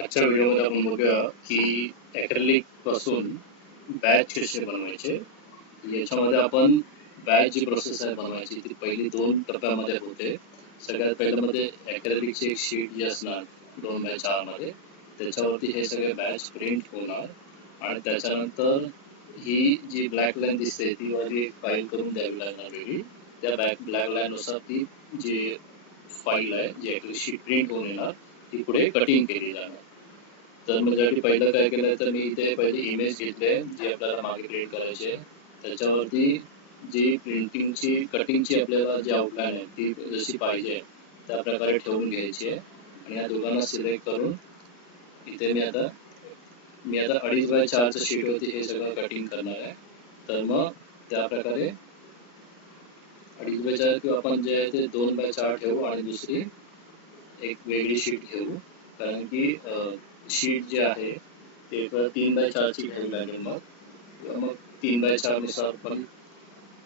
आजच्या व्हिडिओमध्ये आपण बघूया की ॲक्रेलिक पासून बॅच कसे बनवायचे. याच्यामध्ये आपण बॅच जी प्रोसेस आहे बनवायची ती पहिली 2 टप्प्यामध्ये होते. सगळ्यात पहिल्यामध्ये ॲक्रेलिकची एक शीट जी असणार 2x4 मध्ये, त्याच्यावरती हे सगळे बॅच प्रिंट होणार आणि त्याच्यानंतर ही जी ब्लॅक लाईन दिसते ती वाली फाईल करून द्यावी लागणार वेगळी. त्या ब्लॅक लाईननुसार ती जी फाईल आहे जी ॲक्रेलिक शीट प्रिंट होऊन येणार ती पुढे कटिंग केली जाणार. तर मग त्यासाठी पहिलं काय केलं तर मी इथे पहिले इमेज घेतले जी आपल्याला मागे प्रिंट करायची आहे. त्याच्यावरती जी प्रिंटिंगची कटिंगची आपल्याला जी आउटलाईन आहे ती जशी पाहिजे त्या प्रकारे ठेवून घ्यायची आहे आणि या दोघांना सिलेक्ट करून इथे मी आता 2.5x4च्या शीटवरती हे सगळं कटिंग करणार आहे. तर मग त्या प्रकारे 2.5x4 किंवा आपण जे आहे ते 2x4 ठेवू आणि दुसरी एक वेगळी शीट घेऊ, कारण की शीट जे आहे ते 3x4ची घ्यावी लागेल मग, किंवा मग 3x4 नुसार पण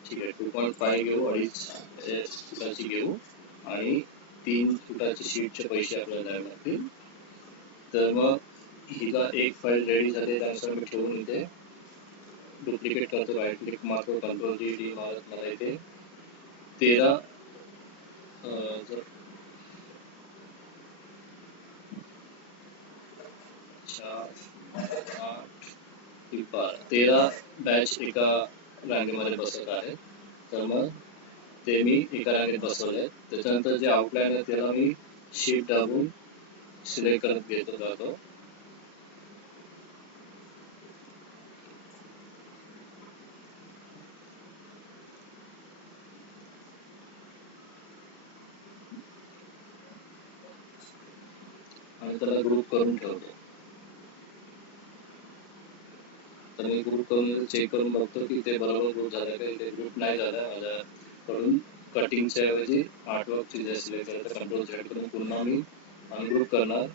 ठीक आहे. 2.5 घेऊ, 2.5 फुटाची घेऊ आणि 3 फुटाची शीटचे पैसे आपल्याला द्यावे लागतील. तर मग हिला एक फाईल रेडी झाली त्यानुसार मी ठेवून इथे डुप्लिकेट करतो, राईट क्लिक मारतो, कंट्रोल डी मारत मला इथे 13 13 बॅच एका रांगेमध्ये बसत आहेत. तर मग ते मी एका रांगेत बसवले. त्याच्यानंतर जे आउटलाईन आहे त्याला मी शिफ्ट दाबून सिलेक्ट करत घेतो जातो. आणि त्याला ग्रुप करून ठेवतो. तर मी ग्रुप करून चेक करून बघतो की ते बरोबर ग्रुप झालं का. ते ग्रुप नाही झालं माझ्याकडून. कटिंगच्या ऐवजी आर्टवर्क चीज सिलेक्ट करायचं, कंट्रोल झेड करून पुन्हा मी अनग्रुप करणार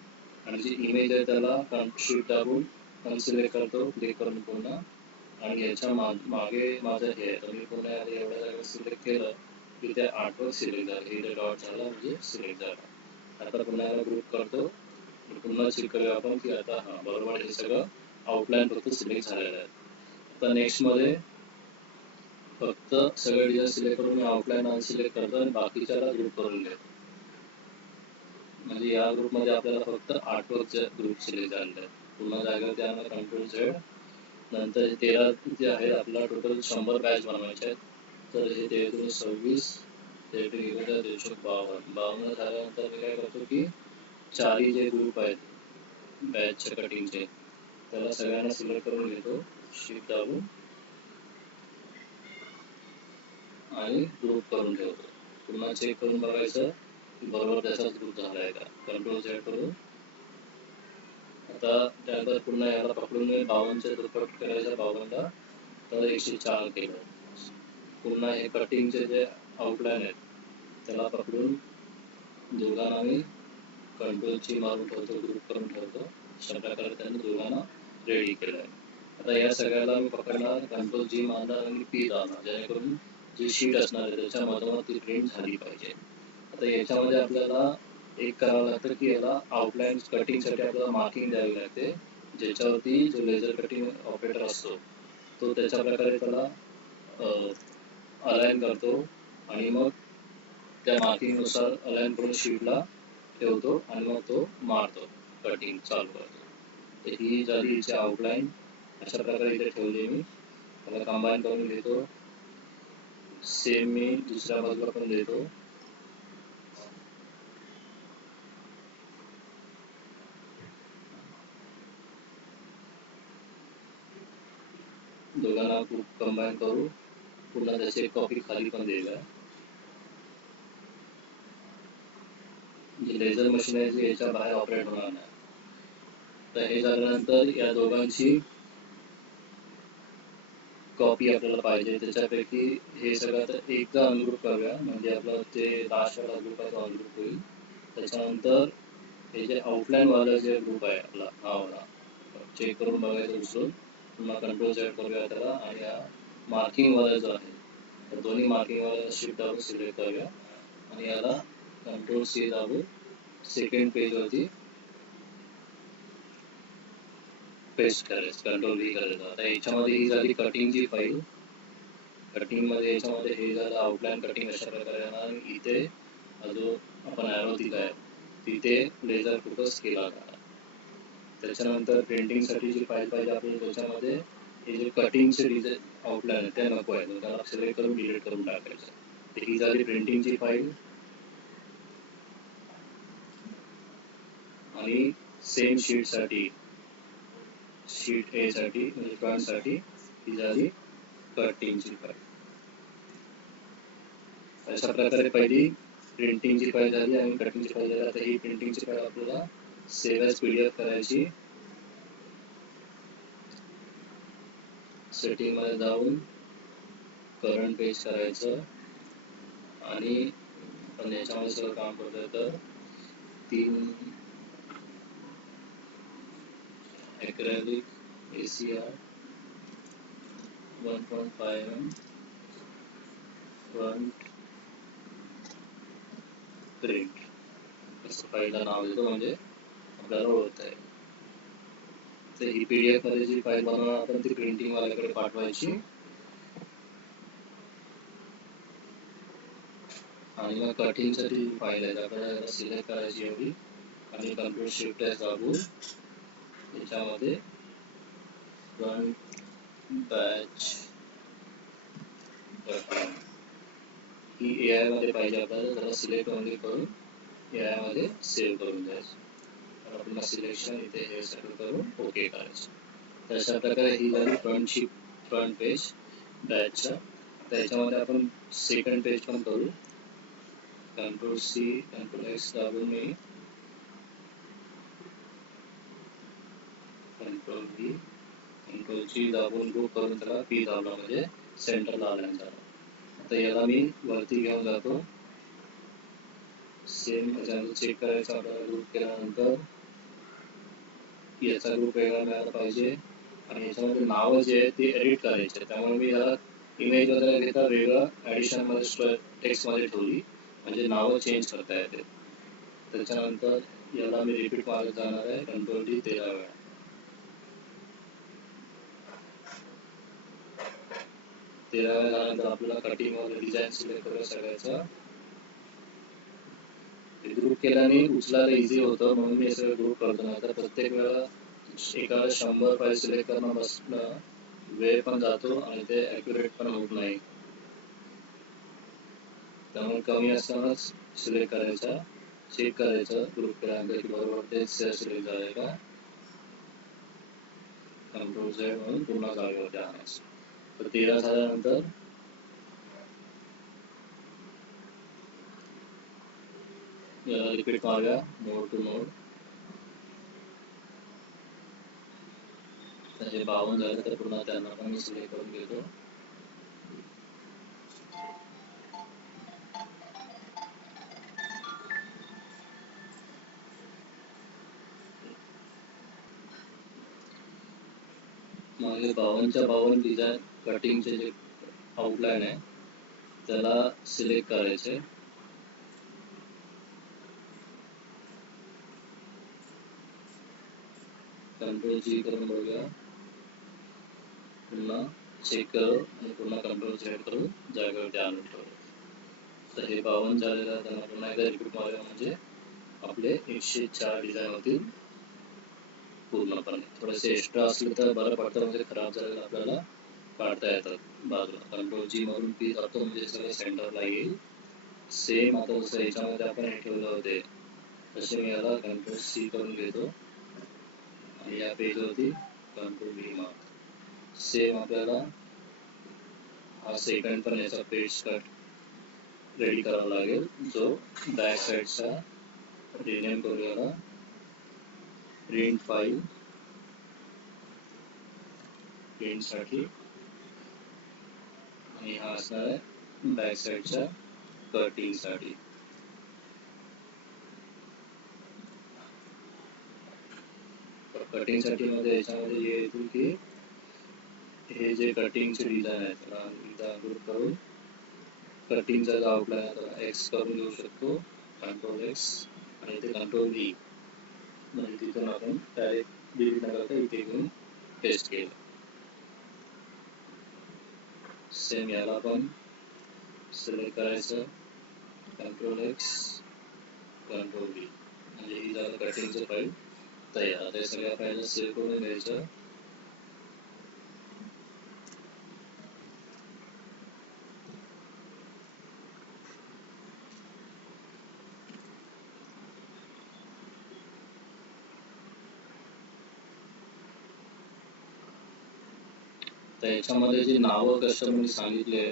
आणि जी इमेज आहे त्याला शिफ्ट दाबून अनसिलेक्ट करतो, क्लिक करून पुन्हा. आणि याच्या मागे माझं हे आहे तर मी पुन्हा एवढ्या जागा सिलेक्ट केलं की ते आर्टवर्क सिलेक्ट झालं, इथे डॉट झाला म्हणजे सिलेक्ट झाला. आता पुन्हा याला ग्रुप करतो, पुन्हा चेक करूया आपण की आता हां बरोबर हे सगळं आउटलाईन फक्त सिलेक्ट झालेलं आहे. आता नेक्स्टमध्ये फक्त सगळे डिझाईन सिलेक्ट करून मी आउटलाईन अनसिलेक्ट करतो आणि बाकीच्याला ग्रुप करून घेतो. म्हणजे या ग्रुपमध्ये आपल्याला फक्त आर्टवर्कचे ग्रुप सिलेक्ट झालेले आहेत. पुन्हा जागेवरती आणलं, कंट्रोल झेड. नंतर 13 जे आहे आपल्याला टोटल 100 बॅच बनवायचे आहेत. तर हे 2326 5352 झाल्यानंतर मी काय करतो की 4 जे ग्रुप आहेत बॅचच्या कटिंगचे त्याला सगळ्यांना सिलेक्ट करून घेतो, शिफ्ट दाबून आणि ग्रुप करून ठेवतो. पुन्हा चेक करून बघायचं की बरोबर त्याचाच ग्रुप झाला आहे का. कंट्रोल झेड करून आता त्यानंतर पुन्हा याला पकडून मी 52च्या दुप्पट करायचं, 52ला तर 104 केलं. पुन्हा हे कटिंगचे जे आउटलाईन आहेत त्याला पकडून दोघांना मी कंट्रोलची मारून ठेवतो, ग्रुप करून ठेवतो. अशा प्रकारे त्यांनी दोघांना रेडी केलं आहे. आता या सगळ्याला मी पकडणार, कंट्रोल जी मारणार आणि पी दाबणार, जेणेकरून जी शीट असणार आहे त्याच्या मधोमध ती प्रिंट झाली पाहिजे. आता याच्यामध्ये आपल्याला एक करावं लागतं की याला आउटलाईन कटिंगसाठी आपल्याला मार्किंग द्यावी लागते, ज्याच्यावरती जो लेझर कटिंग ऑपरेटर असतो तो त्याच्या प्रकारे त्याला अलाइन करतो आणि मग त्या मार्किंगनुसार अलाइन करून शीटला ठेवतो आणि मग तो मारतो, कटिंग चालू करतो. तर ही झाली हिची आउटलाईन. अशा प्रकारे इथे ठेवली मी. त्याला कंबाईन करून घेतो. सेम मी दुसऱ्या बाजूला पण देतो. दोघांना खूप कंबाईन करू. पुन्हा त्याची एक कॉपी खाली पण दिलेला आहे. जी लेझर मशीन आहे जी याच्या बाहेर ऑपरेट होणार नाही. तर हे झाल्यानंतर या दोघांची कॉपी आपल्याला पाहिजे. त्याच्यापैकी हे सगळं तर एकदा अनग्रुप करूया, म्हणजे आपलं ते लास्ट वाला ग्रुप आहे तो अनग्रुप होईल. त्याच्यानंतर हे जे आउटलाईन वाला जे ग्रुप आहे आपला हा वाला चेक करून बघायचं उचलून, पुन्हा कंट्रोल सेट करूया त्याला आणि हा मार्किंग वाला जो आहे तर दोन्ही मार्किंग वाला शिफ्ट दाबून सिलेक्ट करूया आणि याला कंट्रोल सी दाबून सेकंड पेजवरती पेस्ट करायचं, कंट्रोल व्ही करायचं. आता याच्यामध्ये ही झाली कटिंगची फाईल. कटिंगमध्ये याच्यामध्ये हे झालं आउटलाईन कटिंग अशा प्रकारे येणार. आणि इथे जो आपण ॲरो दिला आहे तिथे लेझर फोकस केला जाणार. त्याच्यानंतर प्रिंटिंगसाठी जी फाईल पाहिजे आपल्याला त्याच्यामध्ये हे जे कटिंगचे डिझाईन आउटलाईन आहे ते नको आहे, त्याला सिलेक्ट करून डिलीट करून टाकायचं. तर ही झाली प्रिंटिंगची फाईल. आणि सेम शीटसाठी, शीट ए साठी म्हणजे फ्रंटसाठी ही झाली कटिंगची फाईल. अशा प्रकारे पहिली प्रिंटिंगची फाईल झाली आणि कटिंगची फाईल झाली. आता ही प्रिंटिंगची फाईल आपल्याला सेव्ह एज PDF करायची. सेटिंग मध्ये जाऊन करंट पेज करायचं आणि आपण याच्यामध्ये सगळं काम करतोय तर 3 acrylic ACR 1.5 mm front print असं फाईलला नाव देतो म्हणजे आपल्याला ओळखता येईल. तर ही PDF मध्ये जी फाईल बनवणार आपण ती प्रिंटिंग वाल्याकडे पाठवायची. आणि मग कटिंगसाठी फाईल आहे आपल्याला सिलेक्ट करायची एवढी आणि कंट्रोल शिफ्ट एस दाबून याच्यामध्ये फ्रंट बॅच ही AI मध्ये पाहिजे आपल्याला, त्याला सिलेक्ट ओनली करून AI मध्ये सेव्ह करून द्यायचं. आपल्याला सिलेक्शन इथे हे सगळं करून ओके करायचं. तशा प्रकारे ही झाली फ्रंट पेज बॅचचा. त्याच्यामध्ये आपण सेकंड पेज पण करू. कंट्रोल C कंट्रोल X दाबून मी कंट्रोल V कंट्रोल G दाबून ग्रुप करून त्याला P दाबला म्हणजे सेंटरला आला झाला. आता याला मी वरती घेऊन जातो. सेम याच्यामध्ये चेक करायचं आपल्याला. ग्रुप केल्यानंतर याचा ग्रुप वेगळा मिळाला पाहिजे आणि याच्यामध्ये नावं जे आहे ते एडिट करायचे. त्यामुळे मी याला इमेज वगैरे घेता वेगळं ॲडिशन मध्ये टेक्स्ट मध्ये ठेवली म्हणजे नावं चेंज करता येते. त्याच्यानंतर याला मी रिपीट मारत जाणार आहे कंट्रोल D 13 वेळा. झाल्यानंतर आपल्याला कटिंग वगैरे डिझाईन सिलेक्ट करून सगळ्याचा ग्रुप केल्याने उचलायला इझी होतं म्हणून मी सगळं ग्रुप करतो. नाही तर प्रत्येक वेळा एका 100 फाईल सिलेक्ट करणं बसणं वेळ पण जातो आणि ते ॲक्युरेट पण होत नाही. त्यामुळे कमी असतानाच सिलेक्ट करायचा, चेक करायचं ग्रुप केल्यानंतर की बरोबर तेच सिलेक्ट झालंय का. कंट्रोल Z म्हणून पुन्हा जागेवरती आणायचं. तर 13 झाल्यानंतर याला रिपीट मारूया नोड टू नोड. हे 52 झाले तर पुन्हा त्यांना पण मी सिलेक्ट करून घेतो. मग 52च्या 52 डिझाईन कटिंगचे जे आउटलाईन आहे त्याला सिलेक्ट करायचे. कंट्रोल G करून बघूया, पुन्हा चेक करू आणि पुन्हा कंट्रोल Z करून जागेवरती आणून ठेवू. तर हे 52 झालेलं आहे. त्यांना पुन्हा एकदा रिपीट मारूया म्हणजे आपले 104 डिझाईन होतील पूर्णपणे. थोडेसे एक्स्ट्रा असले तर बरं पडतं म्हणजे खराब झालेलं आपल्याला काढता येतात बाजूला. कंट्रोल G मारून P दाबतो म्हणजे सगळे सेंटरला येईल. सेम आता जसं याच्यामध्ये आपण हे ठेवले होते तसे मी याला कंट्रोल C करून घेतो आणि या पेजवरती कंट्रोल V मारतो. सेम आपल्याला हा सेकंड पण याचा पेज कट रेडी करावा लागेल जो बॅक साईडचा रिनेम करू याला प्रिंट फाईल प्रिंटसाठी आणि हा असणार आहे बॅक साईडच्या कटिंगसाठी. कटिंगसाठी मध्ये याच्यामध्ये हे येतील की हे जे कटिंगचे डिझाईन आहेत त्याला एकदा ग्रुप करून कटिंगचा जो आउटलाईन आहे त्याला X करून घेऊ शकतो. कंट्रोल X आणि इथे कंट्रोल V म्हणजे तिथून आपण डायरेक्ट डिलीट न करता इथे घेऊन पेस्ट केलं. सेम याला पण सिलेक्ट करायचं, कंट्रोल एक्स, कंट्रोल व्ही, म्हणजे ही झालं कटिंगचं फाईल तयार. आता सगळ्या फाईलला सेव्ह करून घ्यायचं. तर याच्यामध्ये जी नावं कस्टमरने सांगितले,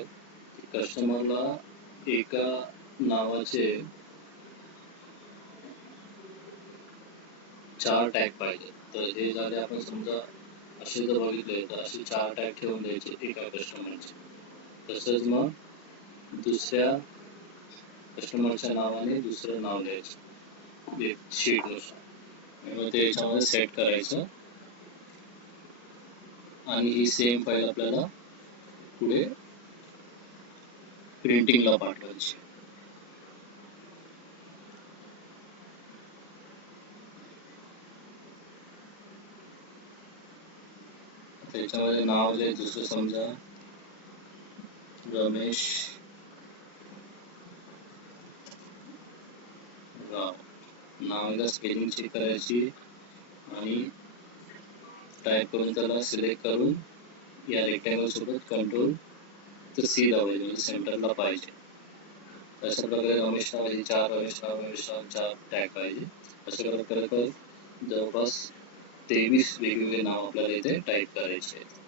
कस्टमरला एका नावाचे 4 टॅग पाहिजे. तर हे झाले, आपण समजा असे जर बघितले तर असे 4 टॅग ठेवून द्यायचे एका कस्टमरचे. तसंच मग दुसऱ्या कस्टमरच्या नावाने दुसरं नाव द्यायचं एक शीटनुसार. मग ते याच्यामध्ये सेट करायचं आणि ही सेम फाईल आपल्याला पुढे प्रिंटिंगला पाठवायची. त्याच्यामध्ये नाव जे दुसरं समजा रमेश राव, नावाला स्पेलिंग चेक करायची आणि टाईप करून त्याला सिलेक्ट करून या रेक्टँगल सोबत कंट्रोल तर सी दाबायचे, म्हणजे सेंटरला पाहिजे. अशा प्रकारे रमेश राव हे 4 रमेश राव 4 टॅग पाहिजे. अशा प्रकारे जवळपास 23 वेगवेगळे नाव आपल्याला इथे टाईप करायचे आहेत.